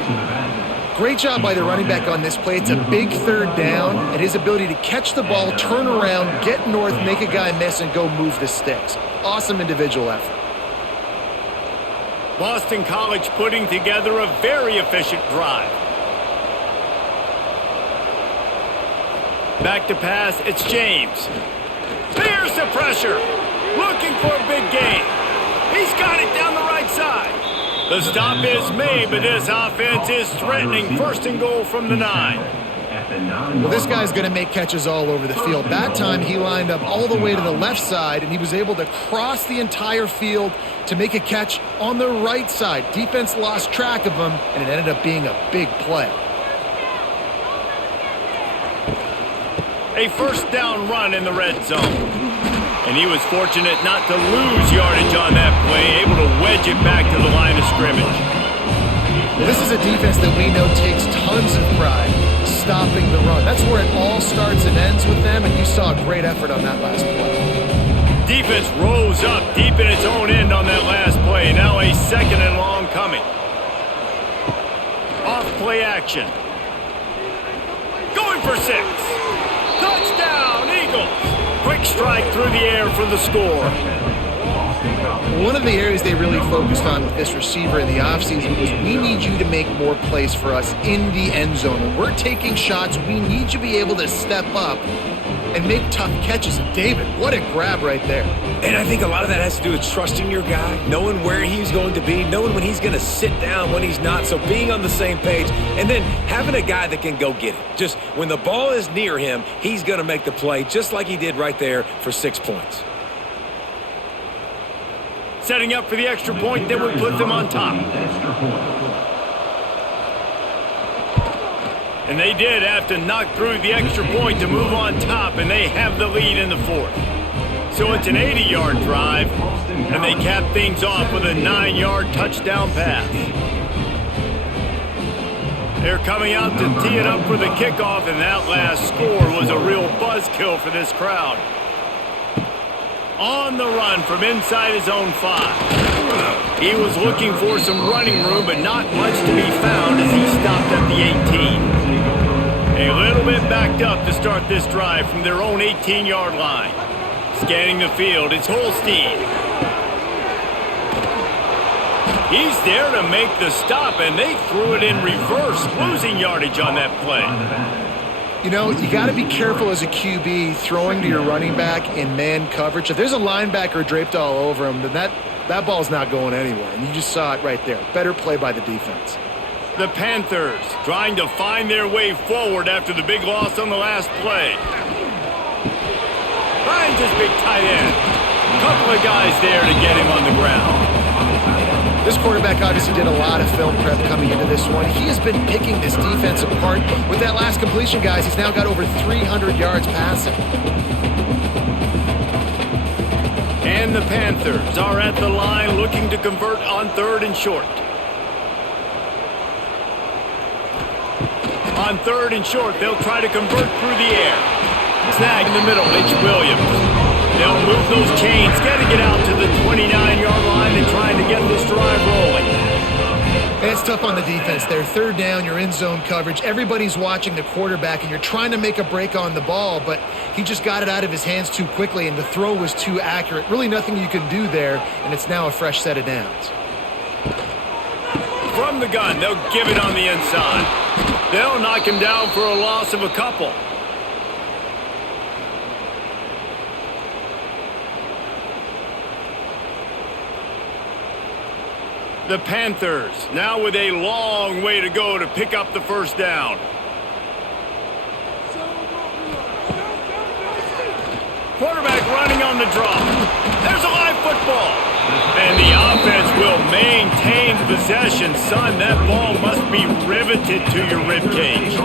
Great job by the running back on this play. It's a big 3rd down, and his ability to catch the ball, turn around, get north, make a guy miss, and go move the sticks. Awesome individual effort. Boston College putting together a very efficient drive. Back to pass. It's James. There's the pressure. Looking for a big gain. He's got it down the right side. The stop is made, but this offense is threatening 1st and goal from the 9. Well, this guy's going to make catches all over the field. That time, he lined up all the way to the left side, and he was able to cross the entire field to make a catch on the right side. Defense lost track of him, and it ended up being a big play. A 1st down run in the red zone. And he was fortunate not to lose yardage on that play, able to wedge it back to the line of scrimmage. Well, this is a defense that we know takes tons of pride stopping the run. That's where it all starts and ends with them, and you saw a great effort on that last play. Defense rose up deep in its own end on that last play. Now a 2nd and long coming. Off play action. Going for 6. Touchdown, Eagles. Quick strike through the air for the score. One of the areas they really focused on with this receiver in the offseason was we need you to make more plays for us in the end zone. When we're taking shots, we need you to be able to step up and make tough catches. And David, what a grab right there. And I think a lot of that has to do with trusting your guy, knowing where he's going to be, knowing when he's going to sit down, when he's not, so being on the same page, and then having a guy that can go get it. Just when the ball is near him, he's going to make the play just like he did right there for 6 points. Setting up for the extra point that would put them on top. And they did have to knock through the extra point to move on top, and they have the lead in the fourth. So it's an 80-yard drive, and they cap things off with a 9-yard touchdown pass. They're coming out to tee it up for the kickoff, and that last score was a real buzzkill for this crowd. On the run from inside his own 5. He was looking for some running room, but not much to be found as he stopped at the 18. A little bit backed up to start this drive from their own 18-yard line. Scanning the field, it's Holstein. He's there to make the stop, and they threw it in reverse, losing yardage on that play. You know, you got to be careful as a QB throwing to your running back in man coverage. If there's a linebacker draped all over him, then that ball's not going anywhere. And you just saw it right there. Better play by the defense. The Panthers trying to find their way forward after the big loss on the last play. Finds his big tight end. Couple of guys there to get him on the ground. This quarterback obviously did a lot of film prep coming into this one. He has been picking this defense apart. With that last completion, guys, he's now got over 300 yards passing. And the Panthers are at the line looking to convert on 3rd and short. On 3rd and short, they'll try to convert through the air. Snag in the middle, it's Williams. They'll move those chains, got to get out to the 29-yard line and trying to get this drive rolling. And it's tough on the defense there. 3rd down, you're in zone coverage. Everybody's watching the quarterback, and you're trying to make a break on the ball, but he just got it out of his hands too quickly, and the throw was too accurate. Really nothing you can do there, and it's now a fresh set of downs. From the gun, they'll give it on the inside. They'll knock him down for a loss of a couple. The Panthers now with a long way to go to pick up the first down. Quarterback running on the draw. There's a live football. And the offense will maintain possession. Son, that ball must be riveted to your ribcage.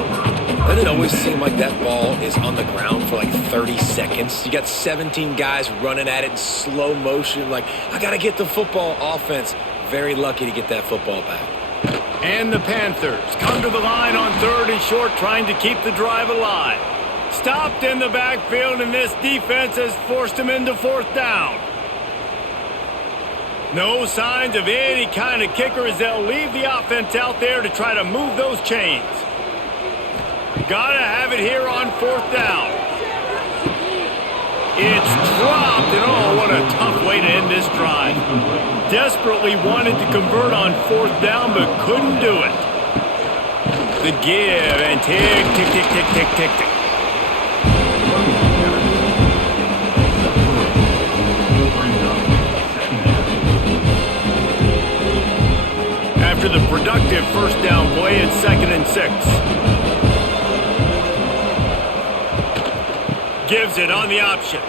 Doesn't it always seem like that ball is on the ground for like 30 seconds? You got 17 guys running at it in slow motion. Like, I got to get the football. Offense very lucky to get that football back. And the Panthers come to the line on 3rd and short, trying to keep the drive alive. Stopped in the backfield, and this defense has forced them into 4th down. No signs of any kind of kicker as they'll leave the offense out there to try to move those chains. Gotta have it here on 4th down. It's dropped, and oh, what a tough way to end this drive. Desperately wanted to convert on 4th down, but couldn't do it. The give, and tick, tick, tick, tick, tick, tick, tick. After the productive first down play, it's 2nd and 6. Gives it on the option.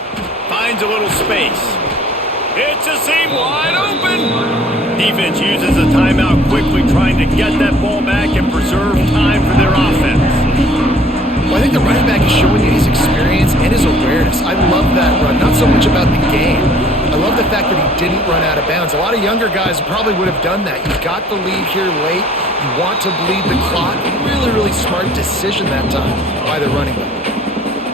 Finds a little space. It's a seam wide open. Defense uses a timeout quickly, trying to get that ball back and preserve time for their offense. Well, I think the running back is showing you his experience and his awareness. I love that run. Not so much about the game. I love the fact that he didn't run out of bounds. A lot of younger guys probably would have done that. You've got the lead here late. You want to bleed the clock. Really, really smart decision that time by the running back.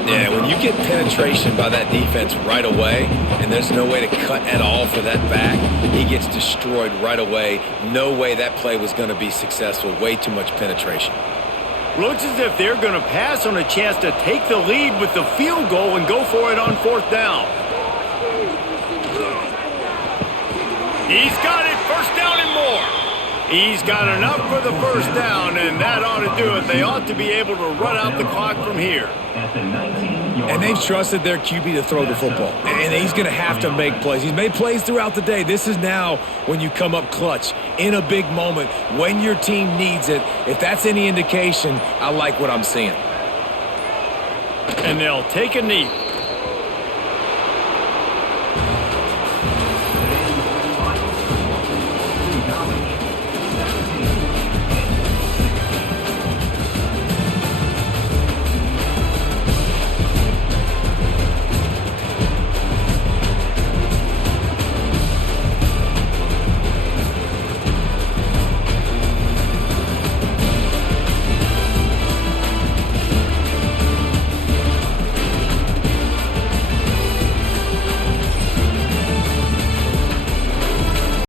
Yeah, when you get penetration by that defense right away, and there's no way to cut at all for that back, he gets destroyed right away. No way that play was going to be successful. Way too much penetration. Looks as if they're going to pass on a chance to take the lead with the field goal and go for it on 4th down. He's got it. First down and more. He's got enough for the first down, and that ought to do it. They ought to be able to run out the clock from here. At the 19-yard And they've line. trusted their QB to throw the football. And he's going to have to make plays. He's made plays throughout the day. This is now when you come up clutch in a big moment when your team needs it. If that's any indication, I like what I'm seeing. And they'll take a knee.